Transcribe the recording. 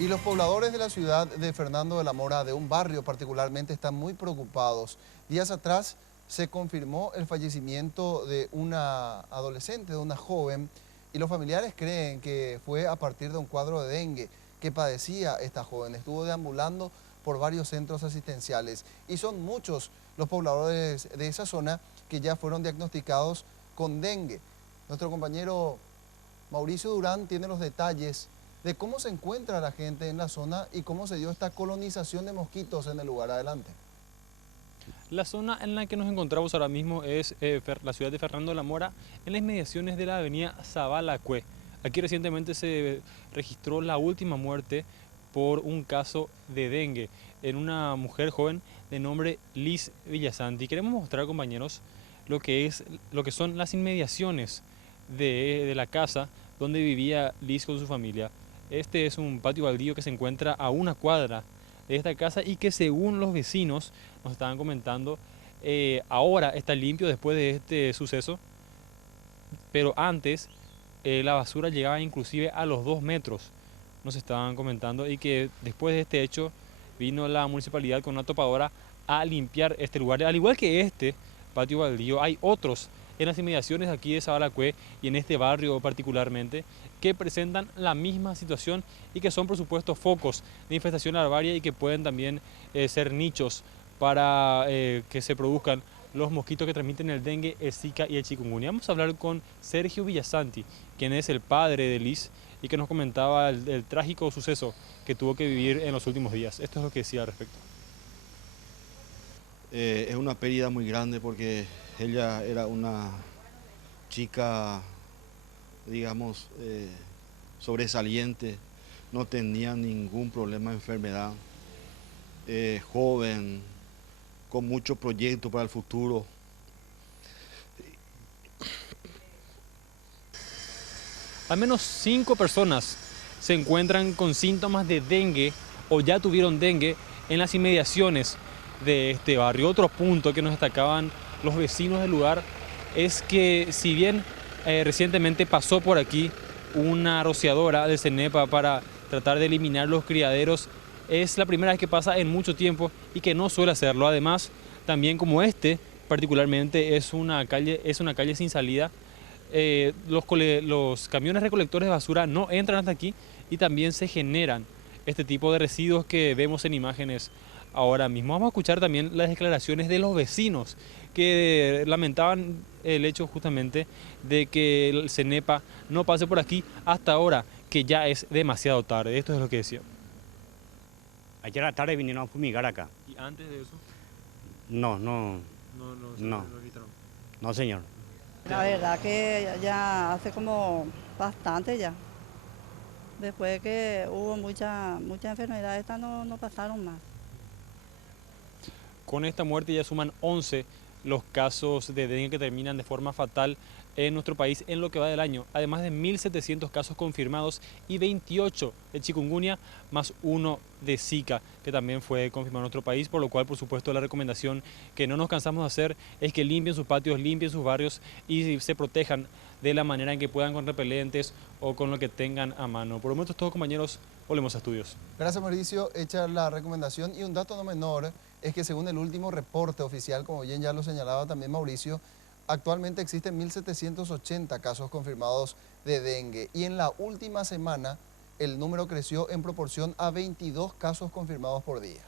Y los pobladores de la ciudad de Fernando de la Mora, de un barrio particularmente, están muy preocupados. Días atrás se confirmó el fallecimiento de una adolescente, de una joven, y los familiares creen que fue a partir de un cuadro de dengue que padecía esta joven. Estuvo deambulando por varios centros asistenciales y son muchos los pobladores de esa zona que ya fueron diagnosticados con dengue. Nuestro compañero Mauricio Durán tiene los detalles de cómo se encuentra la gente en la zona y cómo se dio esta colonización de mosquitos en el lugar. Adelante. La zona en la que nos encontramos ahora mismo es la ciudad de Fernando de la Mora, en las inmediaciones de la avenida Zabalacue. Aquí recientemente se registró la última muerte por un caso de dengue en una mujer joven de nombre Liz Villasanti. Queremos mostrar, compañeros, lo que son las inmediaciones de la casa donde vivía Liz con su familia. Este es un patio baldío que se encuentra a una cuadra de esta casa y que, según los vecinos nos estaban comentando, ahora está limpio después de este suceso, pero antes la basura llegaba inclusive a los 2 metros, nos estaban comentando, y que después de este hecho vino la municipalidad con una topadora a limpiar este lugar. Al igual que este patio baldío, hay otros en las inmediaciones aquí de Zabalacue y en este barrio particularmente, que presentan la misma situación y que son, por supuesto, focos de infestación larvaria y que pueden también ser nichos para que se produzcan los mosquitos que transmiten el dengue, el Zika y el chikungunya. Vamos a hablar con Sergio Villasanti, quien es el padre de Liz y que nos comentaba el trágico suceso que tuvo que vivir en los últimos días. Esto es lo que decía al respecto. Es una pérdida muy grande porque ella era una chica, digamos, sobresaliente, no tenía ningún problema de enfermedad, joven, con muchos proyectos para el futuro. Al menos 5 personas se encuentran con síntomas de dengue o ya tuvieron dengue en las inmediaciones de este barrio. Otro punto que nos destacaban los vecinos del lugar es que, si bien recientemente pasó por aquí una rociadora del CENEPA para tratar de eliminar los criaderos, es la primera vez que pasa en mucho tiempo y que no suele hacerlo. Además, también como particularmente es una calle sin salida, los camiones recolectores de basura no entran hasta aquí y también se generan este tipo de residuos que vemos en imágenes ahora mismo. Vamos a escuchar también las declaraciones de los vecinos que lamentaban el hecho justamente de que el CENEPA no pase por aquí hasta ahora, que ya es demasiado tarde. Esto es lo que decía. Ayer a la tarde vinieron a fumigar acá. ¿Y antes de eso? No, no, señor. La verdad que ya hace como bastante ya. Después de que hubo muchas enfermedades, estas no pasaron más. Con esta muerte ya suman 11 los casos de dengue que terminan de forma fatal en nuestro país en lo que va del año, además de 1.700 casos confirmados y 28 de chikungunya, más 1 de Zika, que también fue confirmado en nuestro país, por lo cual, por supuesto, la recomendación que no nos cansamos de hacer es que limpien sus patios, limpien sus barrios y se protejan de la manera en que puedan, con repelentes o con lo que tengan a mano. Por el momento es todo, compañeros, volvemos a estudios. Gracias, Mauricio. Hecha la recomendación, y un dato no menor es que, según el último reporte oficial, como bien ya lo señalaba también Mauricio, actualmente existen 1.780 casos confirmados de dengue y en la última semana el número creció en proporción a 22 casos confirmados por día.